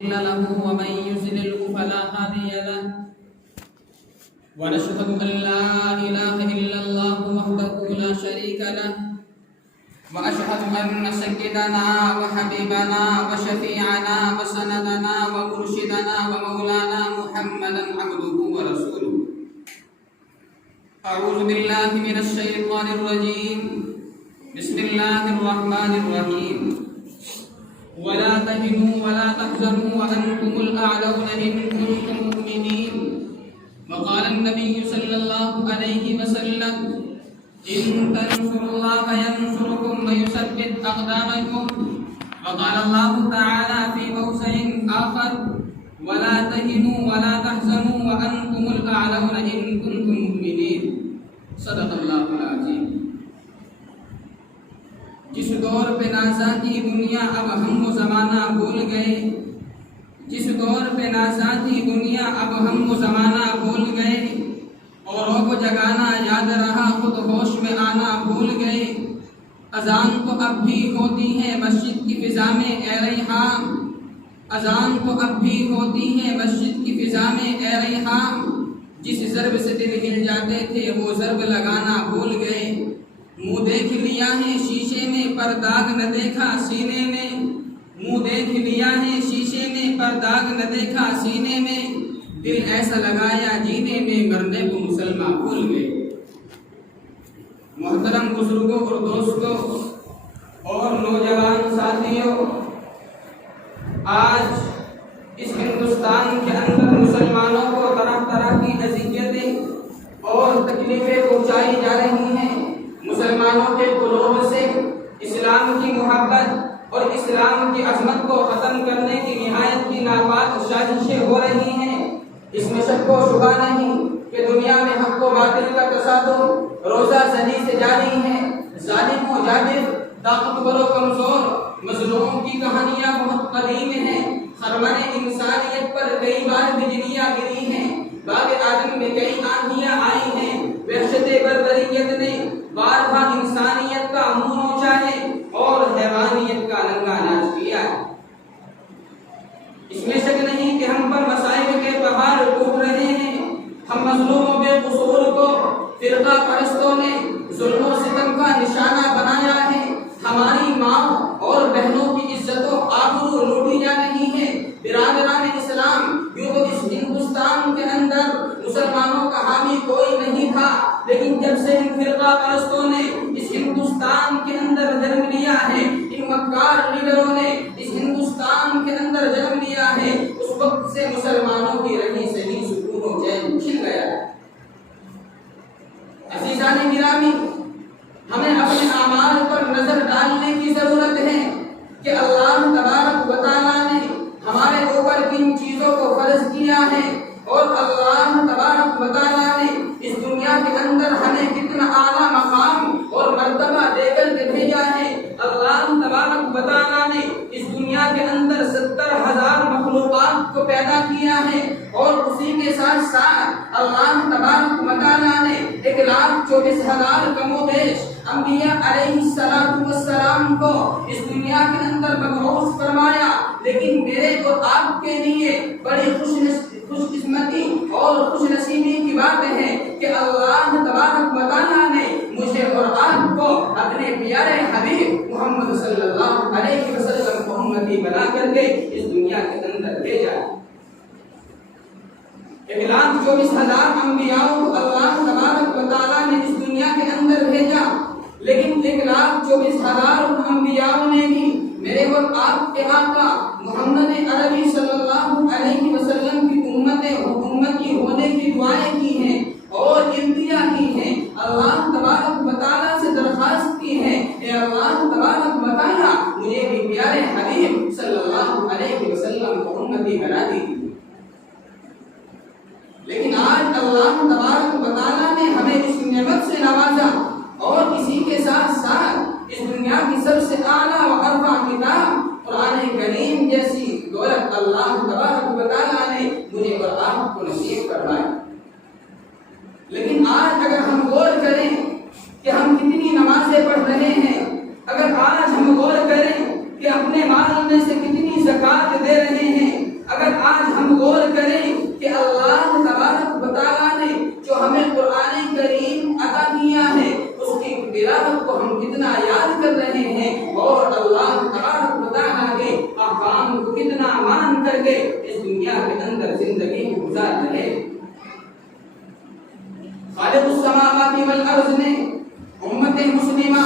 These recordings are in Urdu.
له ومن يضلل فلا هادي له ونشهد أن لا إله إلا الله وحده لا شريك له وأشهد أن سيدنا وحبيبنا وشفيعنا وسندنا ومرشدنا ومولانا محمدا عبده ورسوله. أعوذ بالله من الشيطان الرجيم. بسم الله الرحمن الرحيم. ولا تهنوا ولا تحزنوا وأنتم الأعلون إن كنتم مؤمنين. وقال النبي صلى الله عليه وسلم: إن تنصروا الله ينصركم ويثبت أقدامكم. وقال الله تعالى في موضع آخر: ولا تهنوا ولا تحزنوا وأنتم الأعلون إن كنتم مؤمنين. صدق الله العظيم. جس دور پہ نازا کی دنیا اب ہم و زمانہ بھول گئے، جس دور پہ نازا کی دنیا اب ہم و زمانہ بھول گئے، اوروں کو جگانا یاد رہا خود ہوش میں آنا بھول گئے. اذان تو اب بھی ہوتی ہے مسجد کی فضا میں اے ریحاں، اذان تو اب بھی ہوتی ہے مسجد کی فضا میں اے ریحاں. جس ضرب سے دل ہل جاتے تھے وہ ضرب لگانا بھول گئے. منہ دیکھ لیا ہے شیشے میں پر داغ نہ دیکھا سینے میں، منہ دیکھ لیا ہے شیشے میں پر داغ نہ دیکھا سینے میں. دل ایسا لگایا جینے میں مرنے کو مسلمان بھول گئے. محترم بزرگوں اور دوستوں اور نوجوان ساتھیوں، آج اس ہندوستان کے اندر مسلمانوں کو طرح طرح کی اذیتیں اور تکلیفیں پہنچائی جا رہی ہیں. مسلمانوں کے قلوب سے اسلام کی محبت اور اسلام کی عظمت کو ختم کرنے کی نہایت کی ناپاک سازشیں ہو رہی ہیں. اس میں شک و شبہ نہیں کہ دنیا میں حق و باطل کا تصادم روزہ زنی سے جاری ہے. ظالم و جابر، طاقتور و کمزور، مظلوم کی کہانیاں بہت قدیم ہیں. خرمن انسانیت پر کئی بار بجلیاں گری ہیں. باغ آدم میں کئی آندھیاں آئی ہیں. وحشت بربریت نے بار بار انسانیت کا منہ نوچا ہے اور حیوانیت کا ننگا ناچ کیا ہے. اس میں شک نہیں کہ ہم پر مصائب کے پہاڑ ٹوٹ رہے ہیں. ہم مظلوموں بے قصور کو فرقہ پرستوں نے ظلم و ستم کا نشانہ بنایا ہے. ہماری ماں اور بہنوں کی عزت و آبرو لوٹی جا رہی ہے. برادران اسلام، یوں تو اس ہندوستان کے اندر مسلمانوں کا حامی کوئی نہیں تھا، لیکن جب سے ان فرقہ پرستوں نے اس ہندوستان کے اندر جنم لیا ہے، ان مکار لیڈروں نے اس ہندوستان کے اندر جنم لیا ہے، اس وقت سے مسلمانوں کی رہی سہی سکون و چین چھن گیا ہے. عزیزان گرامی، ہمیں اپنے اعمال پر نظر ڈالنے کی ضرورت ہے کہ اللہ تبارک و تعالیٰ نے ہمارے اوپر کن چیزوں کو فرض کیا ہے اور اللہ تبارک و تعالیٰ نے اس دنیا کے اندر ہمیں کتنا اعلیٰ مقام اور مرتبہ دے کر کے بھیجا ہے. اللہ تبارک و تعالیٰ نے اس دنیا کے اندر 70,000 مخلوقات کو پیدا کیا ہے اور اسی کے ساتھ ساتھ اللہ تبارک و تعالیٰ نے 1,24,000 کم و بیش انبیاء علیہ السلام کو اس دنیا کے اندر مبعوث فرمایا. لیکن میرے اور آپ کے لیے بڑی خوش قسمتی اور خوش نصیبی کی بات ہے کہ اللہ تبارک و تعالیٰ نے مجھے اور آپ کو اپنے پیارے حبیب محمد صلی اللہ علیہ وسلم کو امتی بنا کر کے اس دنیا کے اندر بھیجا. 1,24,000 انبیاء کو اللہ تبارک و تعالیٰ نے اس دنیا کے اندر بھیجا، لیکن 1,24,000 انبیاء نے بھی میرے اور آپ کے آقا محمد عربی صلی اللہ علیہ وسلم کی امتی ہونے کی دعائیں کی ہیں اور امتیاں کی ہیں. اللہ تبارک و تعالیٰ سے درخواست کی ہے کہ اللہ تبارک و تعالیٰ مجھے بھی پیارے حبیب صلی اللہ علیہ وسلم کو امتی بنا دیجیے. لیکن آج اللہ تبارک و تعالیٰ نے ہمیں اس نعمت سے نوازا اور اسی کے ساتھ ساتھ اس دنیا کی سب سے اعلیٰ و ارفع کتاب قرآن کریم جیسی دولت اللہ تبارک و تعالیٰ نے مجھے اور آپ کو نصیب کروائی. لیکن آج اگر ہم غور کریں کہ ہم کتنی نمازیں پڑھ رہے ہیں، اگر آج ہم غور کریں کہ اپنے مال میں سے کتنی زکوٰۃ دے رہے ہیں، اتنا مان کر کے اس دنیا کے اندر زندگی گزار رہے۔ خالق السماوات والارض نے امت مسلمہ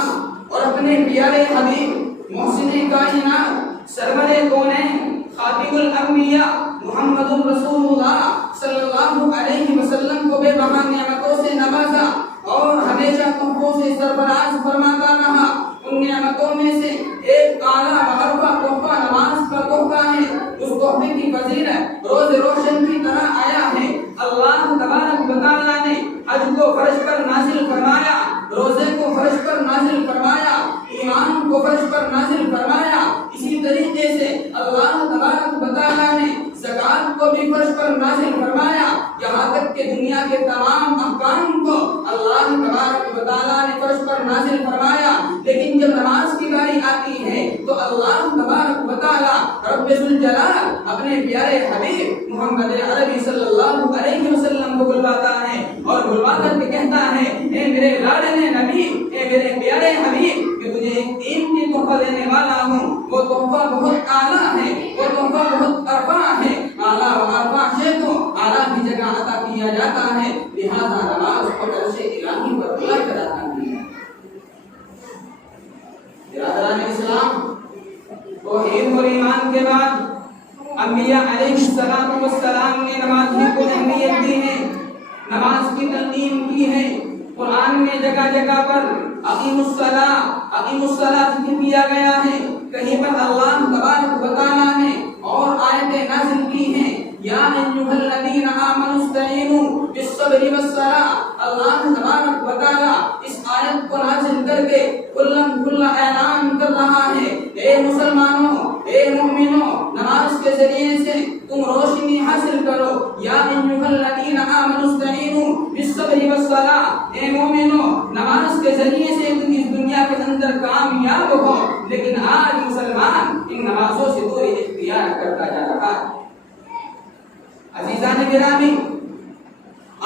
اور اپنے پیارے حبیب محسن کائنات سرور کونین خاتم الانبیاء محمد رسول اللہ صلی اللہ علیہ وسلم کو بے بہا نعمتوں سے نوازا اور ہمیشہ تحفوں سے سرفراز فرماتا رہا۔ ان نعمتوں میں سے ایک اعلیٰ معرفہ تحفہ نماز کا تحفہ ہے۔ اس تحفے کی فضیلت روز روشن کی طرح آیا ہے۔ اللہ تبارک و تعالیٰ نے حج کو فرض پر نازل فرمایا، روزے کو فرض پر نازل فرمایا، ایمان کو فرض پر نازل فرمایا۔ اسی طریقے سے اللہ تبارک و تعالیٰ نے زکات کو بھی فرض پر نازل فرمایا، یہاں تک کہ دنیا کے تمام احکام کو اللہ تبارک و تعالیٰ نے فرض پر نازل فرمایا۔ لیکن جب نماز کی باری آتی ہے تو اللہ تبارک و تعالیٰ رب ذوالجلال اپنے پیارے حبیب محمد عربی صلی اللہ علیہ وسلم کو بلواتا ہے اور بلوا کر کے کہتا ہے، اے میرے لاڈلے نبی، اے میرے پیارے حبیب، کہ تجھے ایک دین کی تحفہ دینے والا ہوں۔ وہ تحفہ بہت اعلیٰ ہے، وہ تحفہ بہت ارفع ہے۔ اعلیٰ و ارفع سے تو اعلیٰ کی جگہ عطا کیا جاتا ہے، لہذا نماز کو عرش الہی پر بلا کراتا ہے۔ برادران اسلام، توحید اور ایمان کے بعد انبیاء علیہ السلام نے نماز کو اہمیت دی ہے، نماز کی تلقین کی ہے۔ قرآن میں جگہ جگہ پر اقیموا الصلاۃ ذکر کیا گیا ہے۔ کہیں پر اللہ تبارک و تعالیٰ نے اور آیتیں نازل کی ہیں، یا ایھا الذین آمنوا استعینوا بالصبر والصلاۃ۔ اللہ تبارک و تعالیٰ اس آیت کو نازل کر کے کھلا اعلان کر رہا ہے، اے مسلمانوں، اے مومنوں، نماز کے ذریعے سے تم روشنی حاصل کرو۔ یا ایھا الذین آمنوا استعینوا بالصبر والصلاۃ، اے مومنوں، نماز کے ذریعے سے تم اس دنیا کے اندر کامیاب ہو۔ لیکن آج مسلمان ان نمازوں سے دوری اختیار کرتا جا رہا ہے۔ عزیزان گرامی،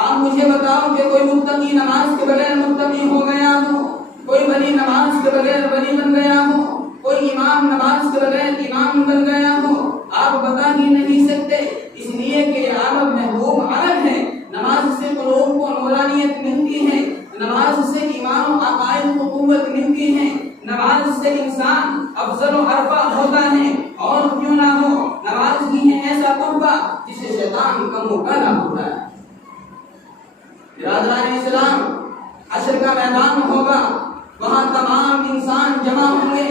آپ مجھے بتاؤ کہ کوئی متقی نماز کے بغیر متقی ہو گیا ہو، کوئی ولی نماز کے بغیر ولی بن گیا ہو، کوئی امام نماز کے بغیر امام بن گیا ہو؟ آپ بتا ہی نہیں سکتے، اس لیے کہ یہ عالم محبوب عالم ہے۔ نماز سے قلوب کو نورانیت ملتی ہے، نماز سے ایمان و عقائد کو قوت ملتی ہے، نماز سے انسان افضل و ارفع ہوتا ہے۔ اور کیوں نہ ہو، نماز ہی ہے ایسا تحفہ جسے شیطان کا مقابلہ ہوتا ہے۔ برادران اسلام، حشر کا میدان ہوگا، وہاں تمام انسان جمع ہوں گے،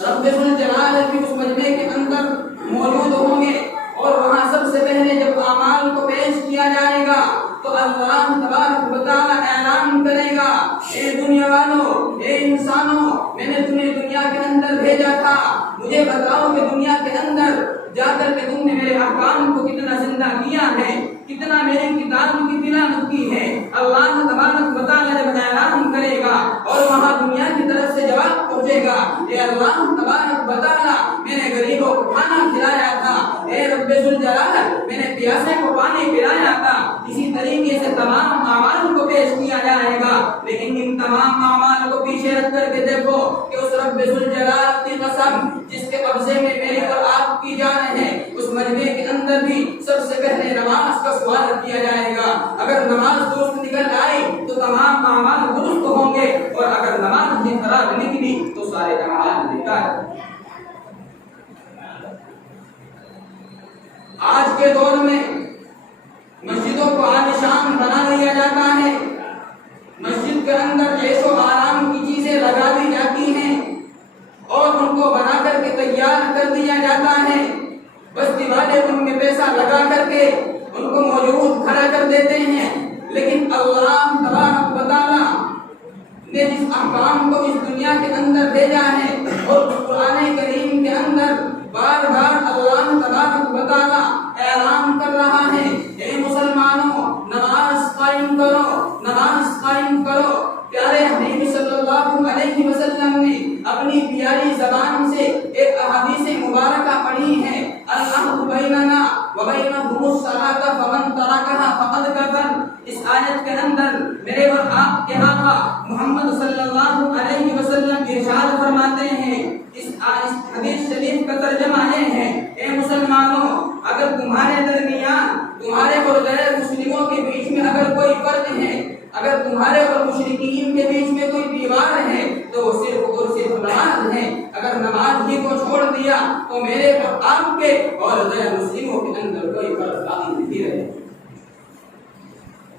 رب ذوالجلال کی اس مجمع کے اندر موجود ہوں گے، اور وہاں سب سے پہلے جب اعمال کو پیش کیا جائے گا تو اللہ تبارک و تعالیٰ اعلان کرے گا، اے دنیا والوں، اے انسانوں، میں نے تمہیں دنیا کے اندر بھیجا تھا، مجھے بتاؤ کہ دنیا کے اندر جا کر کے تم نے میرے احکام کو کتنا زندہ کیا ہے، کتنا میری کتاب کی تلاوت کی ہے۔ اللہ تبارک و تعالیٰ جب اعلان کرے گا اور وہاں دنیا کی طرف سے جواب پہنچے گا، اے اللہ تبارک و تعالیٰ، میں نے غریبوں کو کھانا کھلایا تھا، اے رب ذوالجلال، میں نے پیاسے کو پانی پلایا تھا۔ اسی طریقے سے تمام اعمال کو پیش کیا جائے گا، لیکن ان تمام اعمال کو پیچھے رکھ کر کے دیکھو کہ اس رب ذوالجلال کی قسم جس کے قبضے میں میری اور آپ کی جان ہے، اس مجمع کے اندر بھی سب سے پہلے نماز کا سوال کیا جائے گا۔ اگر نماز درست نکل آئی تو تمام اعمال درست ہوں گے، اور اگر نماز ہی خراب نکلی تو سارے اعمال بیکار۔ آج کے دور میں مسجدوں کو عالیشان بنا لیا جاتا ہے، مسجد کے اندر عیش و آرام کی چیزیں لگا دی جاتی ہیں اور ان کو بنا کر کے تیار کر دیا جاتا ہے، بستی والے ان میں پیسہ لگا کر کے ان کو موجود کھڑا کر دیتے ہیں۔ لیکن اللہ تبارک و تعالیٰ نے جس احکام کو اس دنیا کے اندر بھیجا ہے اور قرآن کریم کے اندر بار بار اللہ تبارک و تعالیٰ اعلان کر رہا ہے، اے مسلمانوں، نماز قائم کرو، نماز قائم کرو۔ پیارے حبیب صلی اللہ علیہ وسلم نے اپنی پیاری زبان سے ایک احادیث مبارکہ پڑھی ہے، العہد بیننا وبینہم الصلاۃ فمن ترکھا فقد کفر۔ اس آیت کے اندر میرے اور آپ کے آقا محمد صلی اللہ علیہ وسلم ارشاد فرماتے ہیں، اس حدیث شریف کا ترجمہ یہ ہے، اے مسلمانوں، اگر تمہارے درمیان تمہارے اور غیر مسلموں کے بیچ میں اگر کوئی فرق ہے، اگر تمہارے اور مشرکین کے بیچ میں کوئی دیوار ہے تو وہ صرف اور صرف نماز ہے۔ اگر نماز ہی کو چھوڑ دیا تو میرے اور آپ کے اور غیر مسلموں کے اندر کوئی فرق باقی نہیں رہے۔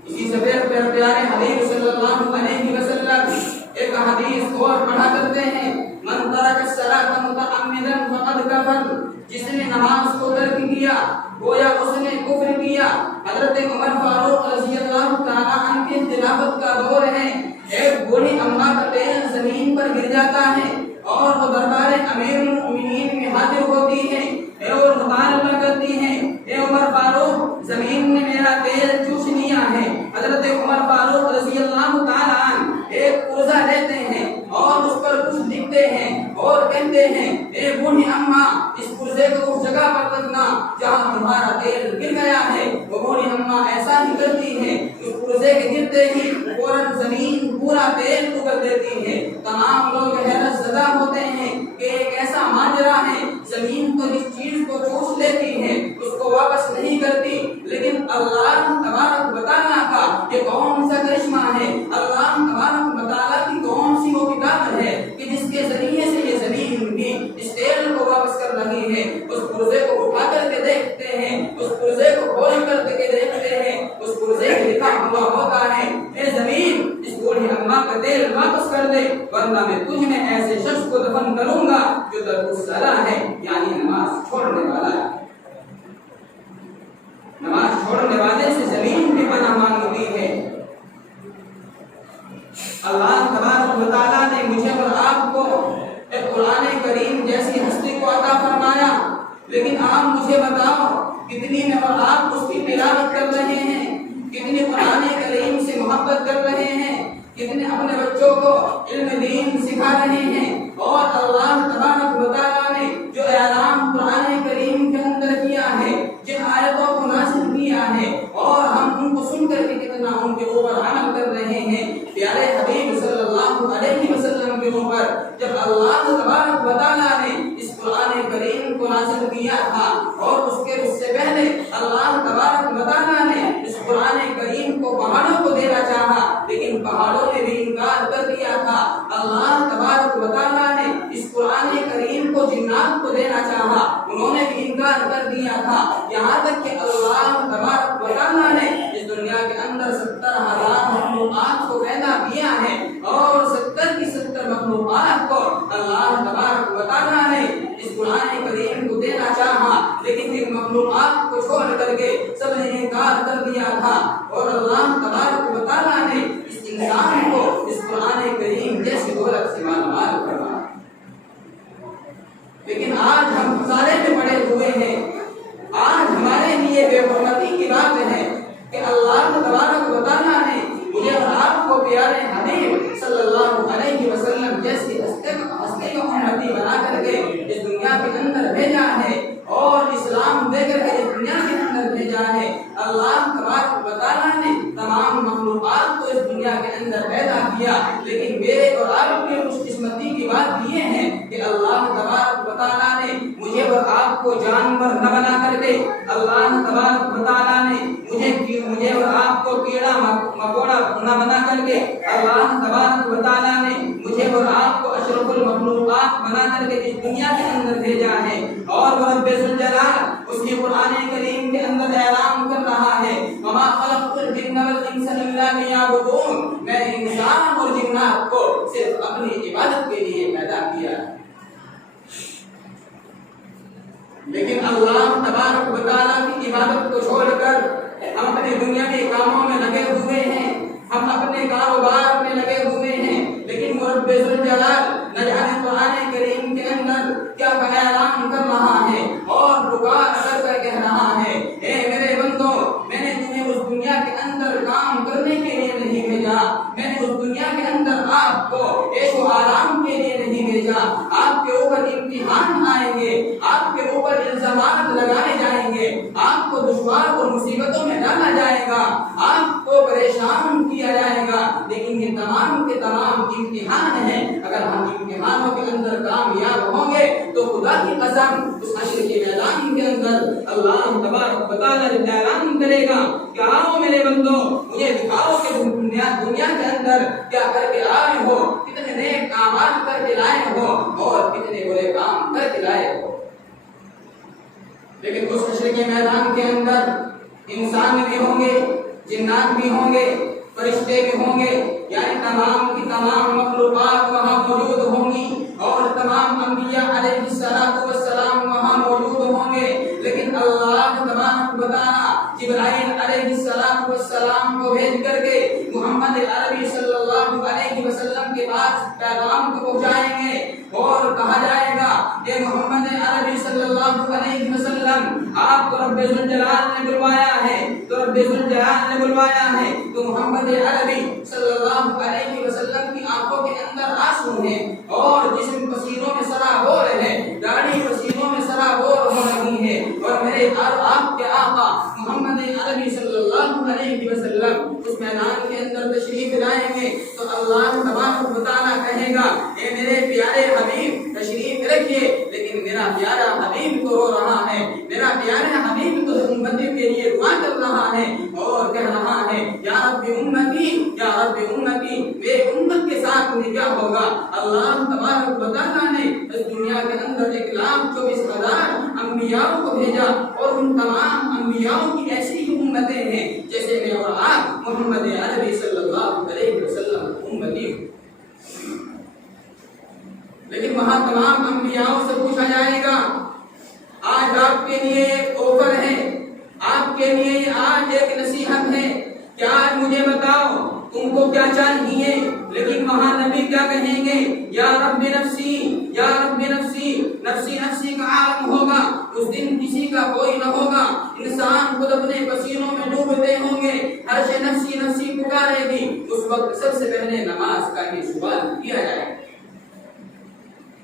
اسی سے پیارے حبیب صلی اللہ علیہ وسلم ایک حدیث اور پڑھا کرتے ہیں، من ترک الصلاۃ متعمدا فقد کفر، جس نے نماز کو ترک کیا گویا اس نے کفر کیا۔ حضرت عمر فاروق رضی اللہ تعالیٰ عنہ کی خلافت کا دور ہے، ایک بوڑھی اماں کا تیل زمین پر گر جاتا ہے اور وہ دربار امیر المؤمنین میں حاضر ہوتی ہے اور مطالبہ کرتی ہے، اے عمر فاروق، زمین نے میرا تیل چوس لیا ہے۔ حضرت عمر فاروق رضی اللہ تعالیٰ عنہ ایک پرزہ لیتے ہیں اور اس پر کچھ لکھتے ہیں اور کہتے ہیں، اے بوڑھی اماں، اس پرزے کو اس جگہ پر رکھنا جہاں تمہارا تیل گر گیا ہے۔ وہ بوڑھی اماں ایسا ہی کرتی ہے، اس پرزے کے گرتے ہی فوراً زمین پورا تیل اگل دیتی ہے۔ تمام لوگ حیرت زدہ ہوتے ہیں کہ ایک ایسا ماجرا ہے، زمین تو اس چیز کو چوس لیتی ہے، اس کو واپس نہیں کرتی، لیکن اللہ تبارک و تعالیٰ کا یہ کون سا کرشمہ ہے، اللہ تبارک و تعالیٰ کی کون سی وہ کتاب ہے کہ جس کے ذریعے سے یہ زمین بھی اس تیل کو واپس کر رہی ہے۔ اس پرزے کو اٹھا کر کے دیکھتے ہیں، اس پرزے کو کھول کر کے دیکھتے ہیں، اس پرزے میں لکھا ہوا ہوتا ہے، اے زمین، اس بوڑھی اماں کا تیل واپس کر دے ورنہ میں تجھ میں ایسے شخص کو دفن کروں گا جو ترک الصلاۃ ہے، یعنی نماز چھوڑنے والا ہے۔ نماز چھوڑنے والے سے زمین بھی پناہ مانگتی ہے۔ اللہ تبارک و تعالیٰ نے مجھے اور آپ کو ایک قرآن کریم جیسی ہستی کو عطا فرمایا، لیکن آپ مجھے بتاؤ کتنی میں اور آپ اس کی تلاوت کر رہے ہیں، کتنی قرآن کریم سے محبت کر رہے ہیں، کتنے اپنے بچوں کو علم دین سکھا رہے ہیں، اور اللہ تبارک و تعالیٰ نے جو اعلان قرآن کریم کے اندر کیا ہے، جن آیتوں کو نازل کیا ہے، اور ہم ان کو سن کر کے کتنا ان کے اوپر عمل کر رہے ہیں۔ پیارے حبیب صلی اللہ علیہ وسلم کے اوپر جب اللہ تبارک و تعالیٰ نے اس قرآن کریم کو نازل کیا تھا، اور اس سے پہلے اللہ تبارک و تعالیٰ نے اس قرآن کریم کو پہاڑوں کو دینا چاہا، لیکن پہاڑوں نے بھی انکار کر دیا تھا۔ اللہ تبارک و تعالیٰ نے اس قرآن کریم کو جنات کو دینا چاہا، انہوں نے بھی انکار کر دیا تھا، یہاں تک کہ اللہ تبارک و تعالیٰ نے اس دنیا کے اندر 70,000 مخلوقات کو پیدا کیا ہے، اور 70 کی 70 مخلوقات کو اللہ تبارک و تعالیٰ نے اس قرآن کریم کو دینا چاہا، لیکن ان مخلوقات کو چھوڑ کر کے سب نے انکار کر دیا تھا، اور اللہ تبارک و تعالیٰ نے اس انسان کو اس قرآن کریم جیسی دولت سے مالامال کروایا۔ لیکن آج ہم خسارے میں پڑے ہوئے ہیں۔ آج ہمارے لیے بے حرمتی کی بات ہے کہ اللہ تبارک و تعالیٰ نے مجھے اور آپ کو پیارے حبیب صلی اللہ علیہ وسلم جیسی ہستی کو امتی بنا کر کے اس دنیا کے اندر بھیجا ہے، اور اسلام دے کر کے اس دنیا کے اندر بھیجا ہے۔ اللہ تبارک و تعالیٰ نے تمام مخلوقات کو اس دنیا کے اندر پیدا کیا، لیکن میرے اور آپ کی خوش قسمتی کی بات یہ ہے کہ اللہ تبارک و تعالیٰ نے مجھے اور آپ کو جانور نہ بنا کر کے، اللہ تبارک و تعالیٰ نے مجھے اور آپ کو کیڑا مکوڑا نہ بنا کر کے، اللہ تبارک و تعالیٰ نے مجھے اور آپ کو اشرف المخلوقات بنا کر کے اس دنیا کے اندر بھیجا ہے۔ اور وہ رب ذوالجلال اس کی قرآن کریم کے اندر اعلان کر رہا ہے، وما خلقت الجن والانس الا ليعبدون، میں انسان اور جنات کو صرف اپنی عبادت کے لیے پیدا کیا۔ لیکن اللہ تبارک و تعالیٰ کی عبادت کو چھوڑ کر ہم اپنے دنیاوی کاموں میں لگے ہوئے ہیں، ہم اپنے کاروبار میں لگے ہوئے ہیں، لیکن رب ذوالجلال نہ جانے قرآن کریم کے اندر کیا اعلان کر رہا ہے، اور پکار کر کہہ رہا ہے، اے میرے بندو، میں نے تمہیں اس دنیا کے اندر کام کرنے کے لیے نہیں بھیجا، میں نے اس دنیا کے اندر آپ کو عیش و آرام کے لیے نہیں بھیجا۔ آپ کے اوپر امتحان آئیں گے، آپ کے اوپر الزامات لگائے جائیں گے، آپ کو دشوار اور مصیبتوں میں ڈالا جائے گا، آپ کو پریشان کیا جائے گا، لیکن یہ تمام کے تمام امتحان ہیں۔ اگر ہم امتحانوں کے اندر کامیاب ہوں گے تو خدا کی قسم اس حشر کے میدان کے اندر اللہ تبارک و تعالی اعلان کرے گا کہ آؤ میرے بندو، مجھے دکھاؤ کہ دنیا کے اندر کیا کر کے آئے ہو، کتنے نیک اعمال کر کے لائے ہو اور کتنے برے کام کر کے لائے ہو۔ لیکن اس حشر کے میدان کے اندر انسان بھی ہوں گے، جنات بھی ہوں گے، فرشتے بھی ہوں گے، یعنی تمام کی تمام مخلوقات وہاں موجود ہوں گی اور تمام انبیاء علیہ السلام وہاں موجود ہوں گے۔ لیکن اللہ تبارک و تعالی جبرائیل علیہ السلام کو بھیج کر کے محمد عربی صلی اللہ علیہ وسلم کے پاس پیغام کو پہنچائیں گے اور کہا جائے گا کہ محمد عربی صلی اللہ علیہ وسلم آپ کو رب ذوالجلال نے بلوایا ہے، تو رب ذوالجلال نے بلوایا ہے تو محمد عربی صلی اللہ علیہ وسلم کی آنکھوں کے اندر آنسو ہیں اور جسم پسینوں میں سرابور ہے، داڑھی پسینوں میں سرابور ہو رہی ہے، اور میرے اور آپ کے آقا محمد عربی صلی اللہ علیہ وسلم اس میدان کے اندر تشریف لائیں گے تو اللہ تبارک و تعالیٰ کہے گا اے میرے پیارے حبیب تشریف رکھیے، لیکن میرا پیارا حبیب تو رو رہا ہے، میرا پیارا حبیب تو امتی کے لیے دعا کر رہا ہے اور کہہ رہا ہے یا رب امتی، یا رب امتی، میرے امت کے ساتھ مجھے کیا ہوگا۔ اللہ تبارک و تعالیٰ نے اس دنیا کے اندر 1,24,000 انبیاء کو بھیجا اور ان تمام انبیاء کی ایسی ہی امتیں ہیں جیسے میں اور آپ محمد عربی صلی اللہ علیہ وسلم امتی ہوں۔ لیکن وہاں تمام انبیاء سے پوچھا جائے گا آج آپ کے لیے ایک آفر ہے، آپ کے لیے آج ایک نصیحت ہے کہ آج مجھے بتاؤ تم کو کیا چاہیے۔ لیکن وہاں نبی کیا کہیں گے یا رب نفسی، یا رب نفسی، نفسی نفسی کا عالم ہوگا، اس دن کسی کا کوئی نہ ہوگا، انسان خود اپنے پسینوں میں ڈوبتے ہوں گے، ہر شے نفسی نفسی پکارے گی، اس وقت سب سے پہلے نماز کا ہی سوال کیا جائے گا۔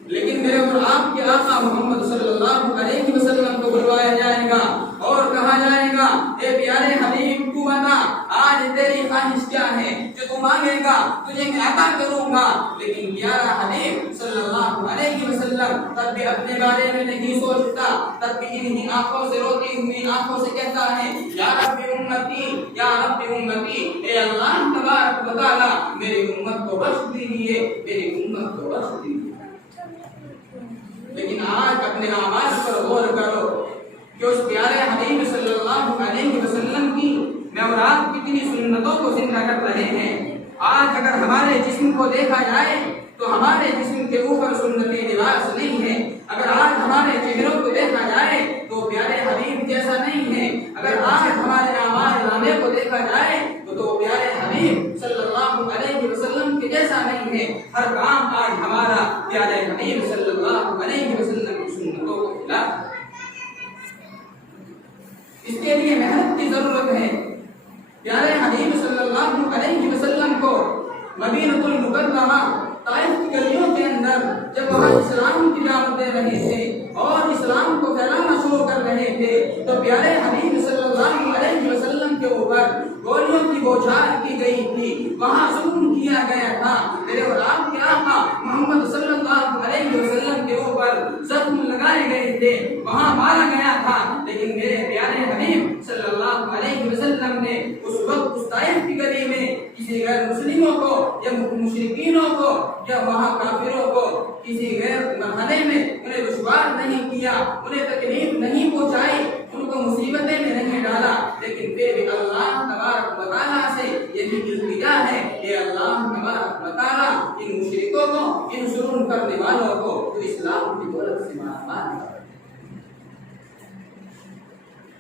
لیکن میرے اور آپ کے آقا محمد صلی اللہ علیہ وسلم کو بلوایا جائے گا اور کہا جائے گا اے پیارے حبیب تو بتا آج تیری خواہش کیا ہے، جو تو مانگے گا تجھے میں عطا کروں گا۔ لیکن پیارا حبیب صلی اللہ علیہ وسلم تب بھی اپنے بارے میں نہیں سوچتا، تب بھی انہی آنکھوں سے روتی ہوئی آنکھوں سے کہتا ہے یا رب امتی، یا رب امتی، اے اللہ تبارک و تعالی میری امت کو بخش دیجیے، میری امت کو بخش دیجیے۔ لیکن آج اپنے اعمال پر غور کرو کہ اس پیارے حبیب صلی اللہ علیہ وسلم کی میں اور آپ کتنی سنتوں کو زندہ کر رہے ہیں۔ آج اگر ہمارے جسم کو دیکھا جائے تو ہمارے جسم کے اوپر سنتی لباس نہیں ہے، اگر آج ہمارے چہروں کو دیکھا جائے تو پیارے حبیب جیسا نہیں ہے، اگر آج ہمارے اعمال نامے کو دیکھا جائے تو پیارے حبیب صلی اللہ علیہ وسلم کے جیسا نہیں ہے۔ ہر کام آج ہمارا پیارے حبیب صلی اللہ علیہ وسلم کی سنتوں کو خلاف ہے۔ اس کے لیے محنت کی ضرورت ہے۔ پیارے حبیب صلی اللہ علیہ وسلم کو مدینہ المکرمہ طائف کی گلیوں کے اندر جب وہاں اسلام کی دعوت دے رہے تھے اور اسلام کو پھیلانا شروع کر رہے تھے تو پیارے حبیب صلی اللہ علیہ وسلم کے اوپر گولیوں کی بوچھار کی گئی تھی، وہاں ظلم کیا گیا تھا، میرے اور آپ کے آقا محمد صلی اللہ علیہ وسلم کے اوپر زخم لگائے گئے تھے، وہاں مارا گیا تھا، لیکن میرے پیارے حبیب صلی اللہ علیہ وسلم نے اس وقت اس طائف کی گلی میں کسی غیر مسلموں کو یا مشرکینوں کو یا وہاں کافروں کو کسی غیر مرحلے میں انہیں دشوار نہیں کیا، انہیں تکلیف نہیں پہنچائی، ان کو مصیبتیں میں نہیں ڈالا، لیکن پھر بھی اللہ تبارک و تعالیٰ سے یہی التجا ہے کہ اللہ تبارک و تعالیٰ ان مشرکوں کو، ان ظلم کرنے والوں کو تو اسلام کی دولت سے مار دے۔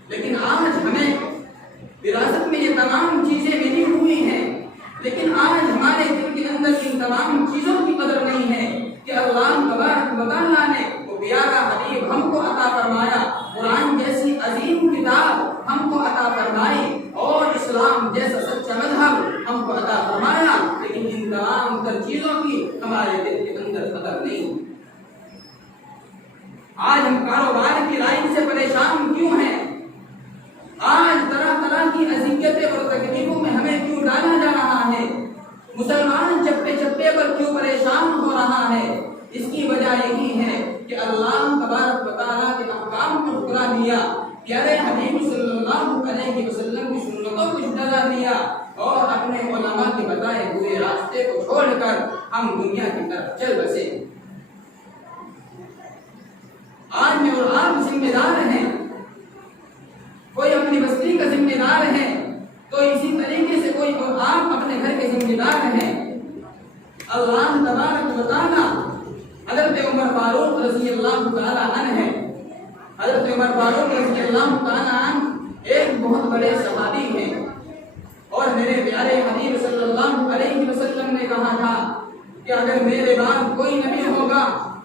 لیکن آج ہمیں وراثت میں یہ تمام چیزیں ملی ہوئی ہیں، لیکن آج ہمارے دل کے اندر ان تمام چیزوں کی قدر نہیں ہے کہ اللہ تبارک و تعالیٰ نے وہ پیارا حبیب ہم کو عطا فرمایا، قرآن جیسی عظیم کتاب ہم کو عطا فرمائی اور اسلام جیسا سچا مذہب ہم کو عطا فرمایا، لیکن ان تمام تر چیزوں کی ہمارے دل کے اندر قدر نہیں۔ آج ہم کاروبار کی لائن سے پریشان کیوں ہیں؟ پیارے حبیب صلی اللہ علیہ وسلم کی سنتوں کو جھٹلا دیا اور اپنے علماء کے بتائے ہوئے راستے کو چھوڑ کر ہم دنیا کی طرف چل بسے۔ آج میں اور آپ ذمہ دار ہیں، کوئی اپنی بستی کا ذمہ دار ہے تو اسی طریقے سے کوئی اور آپ اپنے گھر کے ذمہ دار ہیں۔ اللہ تبارک و تعالی حضرت عمر فاروق رضی اللہ تعالی عنہ ہے۔ حضرت عمر فاروق رضی اللہ تعالی عنہ ایک بہت بڑے صحابی ہیں، اور میرے پیارے حبیب صلی اللہ علیہ وسلم نے کہا تھا کہ اگر میرے بعد کوئی نبی ہوگا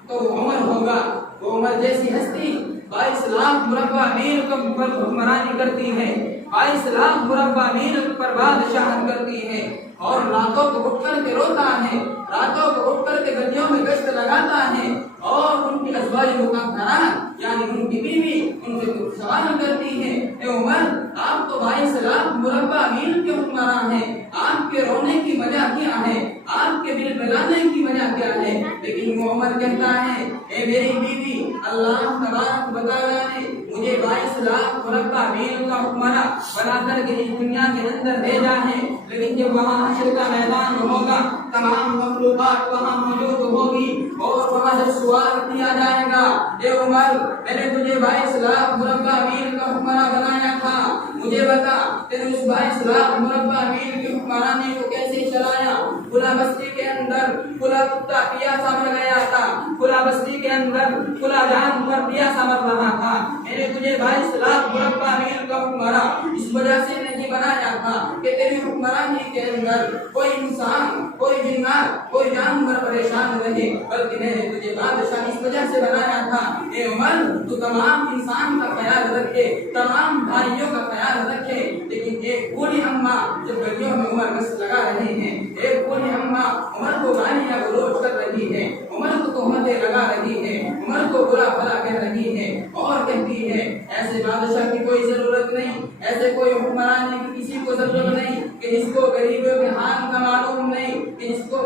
تو وہ عمر ہوگا۔ وہ عمر جیسی ہستی 22 لاکھ مربع میل پر حکمرانی کرتی ہے، 22 لاکھ مربع میل پر بادشاہت کرتی ہے، اور راتوں کو اٹھ کر کے روتا ہے، راتوں کو اٹھ کر کے گلیوں میں گشت لگاتا ہے، اور ان کی ازواج مطہرات یعنی ان کی بیوی ان سے سوال کرتی ہے، اے عمر آپ تو 22 لاکھ مربع میل کے حکمران ہیں، آپ کے رونے کی وجہ کیا ہے، آپ کے دل بلانے کی وجہ کیا ہے؟ لیکن وہ عمر کہتا ہے، اے میری بیوی اللہ تبارک و تعالی نے مجھے 22 لاکھ مربع میل کا حکمراں بنا کر کے اس دنیا کے اندر بھیجا ہے، لیکن جب وہاں حشر کا میدان ہوگا تمام مخلوقات وہاں موجود ہوگی اور وہاں سے سوال کیا جائے گا، اے عمر میں نے تجھے 22 لاکھ مربع میل کا حکمراں بنایا تھا، مجھے بتا تیرے اس 22 لاکھ مربع میل کے حکمرانی کو کیسے چلایا؟ کھلا بستی کے اندر کھلا کتا پیاسا مر گیا تھا، کھلا بستی کے اندر کھلا جانور پیاسا مر رہا تھا، میں نے تجھے 22 لاکھ مربع میل کا حکمراں اس وجہ سے نہیں بنایا تھا کہ تیری حکمرانی کے اندر کوئی انسان، کوئی جنات، کوئی جانور پریشان رہے، بلکہ میں نے تجھے بادشاہ اس وجہ سے بنایا تھا اے عمر تو تمام انسان کا خیال رکھے، تمام بھائیوں کا خیال رکھے۔ لیکن ایک بوڑھی اماں جب گلیوں میں عمر مس لگا رہی ہیں، ایک بوڑھی اماں عمر کو گالیاں گلوچ کر رہی ہے، عمر کو تہمتیں لگا رہی ہے، عمر کو برا بھلا کہہ رہی ہے، اور کہتی ہے ایسے بادشاہ کی کوئی ضرورت نہیں، ایسے کوئی حکمران کی کسی کو ضرورت نہیں کہ جس کو غریبوں کے حال کا معلوم نہیں، کہ جس کو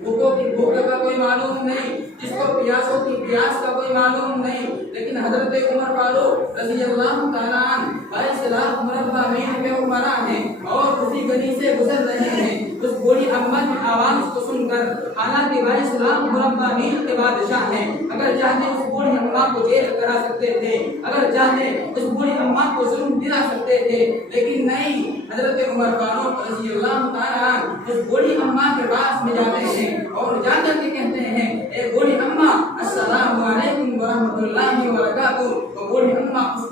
بھوکوں کی بھوک کا کوئی معلوم نہیں، جس کو پیاسوں کی پیاس کا کوئی معلوم نہیں۔ لیکن حضرت عمر فاروق رضی اللہ تعالیٰ عنہ 22 لاکھ مربع میل کے حکمراں ہیں اور اسی گلی سے گزر رہے ہیں، اس بوڑھی اماں کی آواز کو سن کر، حالانکہ 22 لاکھ مربع میل کے بادشاہ ہیں، اگر چاہتے اس بوڑھی اماں کو جیل کرا سکتے تھے، اگر چاہتے اس بوڑھی اماں کو ظلم دلا سکتے تھے، لیکن نہیں، حضرت عمر فاروق رضی اللہ تعالیٰ عنہ اس بوڑھی اماں کے پاس میں جاتے ہیں اور جا کر کے کہتے ہیں، اے بوڑھی اماں السلام علیکم ورحمۃ اللہ وبرکاتہ۔ وہ بوڑھی اماں اس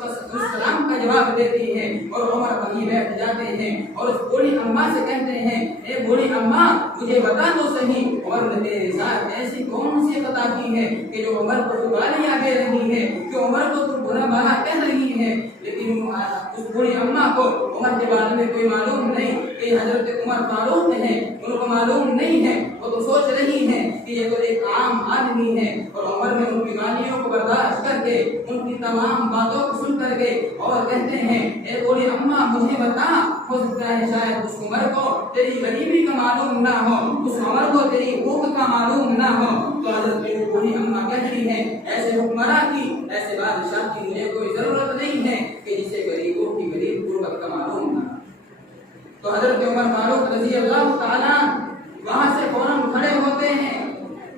سلام کا جواب دیتی ہے اور عمر وہیں بیٹھ جاتے ہیں اور اس بوڑھی اماں سے کہتے ہیں، اے بوڑھی اماں مجھے بتا دو صحیح، عمر نے تیرے ساتھ ایسی کون سی خطا کی ہے کہ جو عمر کو گالیاں دے رہی ہے، جو عمر کو تو برا بھلا کہہ رہی ہے؟ لیکن اس بوڑھی اماں کو عمر کے بارے میں کوئی معلوم نہیں کہ حضرت عمر فاروق ہیں، ان کو معلوم نہیں ہے، وہ تو سوچ رہی ہیں کہ یہ تو ایک عام آدمی ہے، اور عمر نے ان کی گالیوں کو برداشت کر کے، ان کی تمام باتوں کو سن کر کے اور کہتے ہیں، اے بوڑھی اماں مجھے بتا، ہو سکتا ہے شاید اس عمر کو تیری غریبی کا معلوم نہ ہو، اس عمر کو تیری بھوک کا معلوم نہ ہو۔ تو حضرت بوڑھی اماں کہتی ہیں، ایسے حکمراں کی، ایسے بادشاہ کی مجھے کوئی ضرورت نہیں ہے کہ جسے غریبوں کی غریب غربت کا معلوم نہ۔ تو حضرت عمر فاروق رضی اللہ تعالیٰ وہاں سے فوراً کھڑے ہوتے ہیں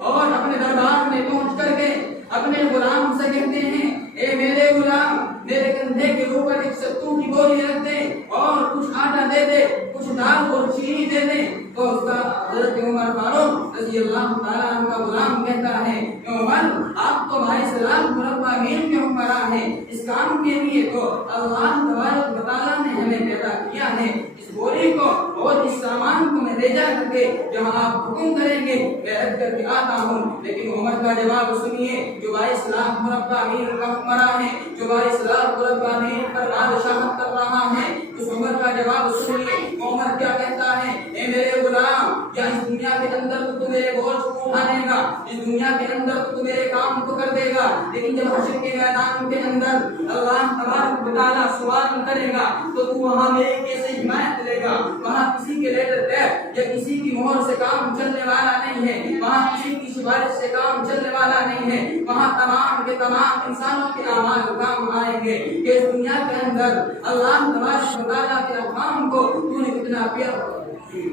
اور اپنے دربار میں پہنچ کر کے اپنے غلام سے کہتے ہیں، اے میرے غلام میرے کندھے کے اوپر ایک ستو کی بوری رکھ دے اور کچھ آٹا دے دے، کچھ دال اور چینی دے دے۔ تو اس کا حضرت عمر فاروق رضی اللہ تعالیٰ عنہ کا غلام کہتا ہے، عمر آپ تو 22 لاکھ مربع میل کے حکمراں ہیں، اس کام کے لیے تو اللہ تبارک و تعالیٰ نے ہمیں پیدا کیا ہے، اس بوری کو اور اس سامان کو میں لے جا کر کے جہاں آپ حکم کریں گے میں رکھ کر کے آتا ہوں۔ لیکن عمر کا جواب سنیے، جو 22 لاکھ مربع میل کا حکمراں ہے، جو 22 لاکھ مربع میل پر بادشاہت کر رہا ہے، اس عمر کا جواب سنیے۔ عمر کیا کہتا ہے، اے میرے غلام، کیا اس دنیا کے اندر تو میرے بوجھ کو اٹھانے گا، اس دنیا کے اندر تو میرے کام کو کر دے گا، لیکن جب حشر کے میدان کے اندر اللہ تبارک و تعالیٰ سوال کرے گا تو تو وہاں میری کیسے حمایت لے گا؟ وہاں کسی کے لیٹر پیڈ یا کسی کی مہر سے کام چلنے والا نہیں ہے، وہاں کسی کی سفارش سے کام چلنے والا نہیں ہے، وہاں تمام کے تمام انسانوں کے اعمال کام آئیں گے کہ اس دنیا کے اندر اللہ تبارک و تعالیٰ کے احکام کو تو نے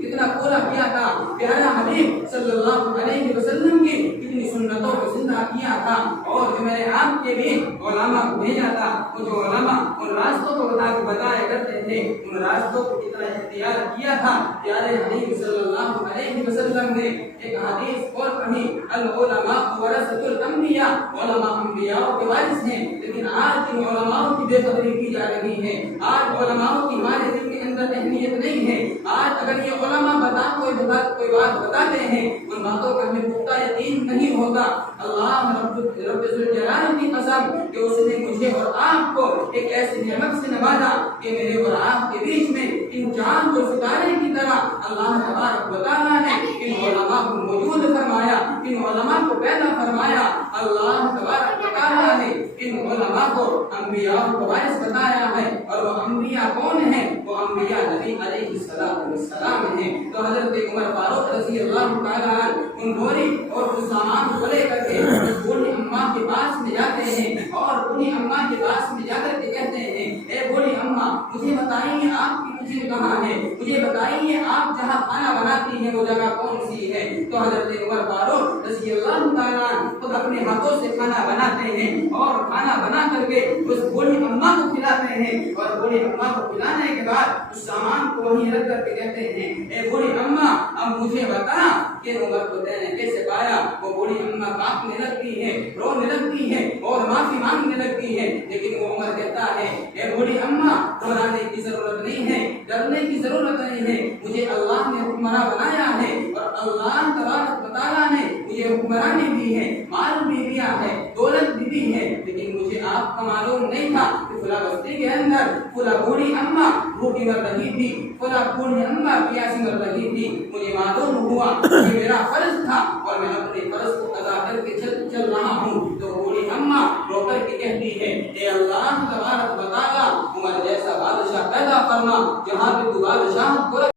کتنا پورا کیا تھا، پیارا حبیب صلی اللہ علیہ وسلم کی کتنی سنتوں کو زندہ کیا تھا، اور جو میں نے آپ کے بھی علماء کو بھیجا تھا، وہ جو علماء ان راستوں کو بتایا کرتے تھے، ان راستوں کو کتنا اختیار کیا تھا۔ پیارے حبیب صلی اللہ علیہ وسلم نے ایک حدیث اور کہی، العلماء ورثۃ الانبیاء، علماء انبیاء کے وارث ہیں، لیکن آج ان علماء کی بے قدری کی جا رہی ہے، آج علماء کی ہمارے دل کے اندر اہمیت نہیں ہے۔ آج اگر یہ علماء کوئی بات بتاتے ہیں، ان باتوں کا ہمیں پختہ یقین نہیں ہوتا۔ اللہ رب ذوالجلال کی قسم کہ اس نے مجھے اور آپ کو ایک ایسی نعمت سے نوازا کہ میرے اور آپ کے بیچ میں ان چاند اور ستارے کی طرح اللہ تبارک و تعالیٰ نے ان علماء کو موجود فرمایا، ان علماء کو پیدا فرمایا۔ اللہ تبارک و تعالیٰ نے ان علماء کو انبیاء کو وارث بتایا ہے، اور وہ انبیاء کون ہیں؟ وہ انبیاء نبی علیہ السلام ہیں۔ تو حضرت عمر فاروق رضی اللہ تعالیٰ عنہ ان بوری اور اس سامان کو لے کر کے اس بوڑھی اماں کے پاس میں جاتے ہیں، اور بوڑھی اماں کے پاس میں جا کر کے کہتے ہیں، اے بوڑھی اماں، مجھے بتائیے آپ کی مسجد کہاں ہے، مجھے بتائیے آپ جہاں کھانا بناتی ہیں وہ جگہ کون سی ہے؟ تو حضرت عمر فاروق رضی اللہ تعالیٰ عنہ خود اپنے ہاتھوں سے کھانا بناتے ہیں، اور کھانا بنا کر کے اس بوڑھی اماں کو کھلاتے ہیں، اور بوڑھی اماں کو کھلانے کے بعد اس سامان کو وہیں رکھ کر کے کہتے ہیں، اے بوڑھی اماں، اب مجھے بتا کہ عمر کو نے کیسے پایا؟ وہ بوڑھی اماں کانپنے لگتی ہے، رونے لگتی ہے اور معافی مانگنے لگتی ہے، لیکن وہ عمر کہتا ہے، اے بوڑھی اماں، گھبرانے کی ضرورت نہیں ہے، ڈرنے کی ضرورت نہیں ہے، مجھے اللہ نے حکمراں بنایا ہے، اور اللہ تبارک و تعالیٰ نے مجھے حکمرانی دی ہے، مال بھی دیا ہے، دولت بھی دی ہے، لیکن مجھے آپ کا معلوم نہیں تھا کہ فلاں بستی کے اندر فلاں بوڑھی اماں بھوکی مر رہی تھی، فلاں بوڑھی اماں پیاسی مر رہی تھی۔ مجھے معلوم ہوا کہ میرا فرض تھا، اور میں اپنے فرض کو ادا کر کے چل رہا ہوں۔ تو بوڑھی اماں رو کر کے کہتی ہے، اے اللہ تبارک و تعالیٰ، عمر جیسا بادشاہ پیدا فرما، جہاں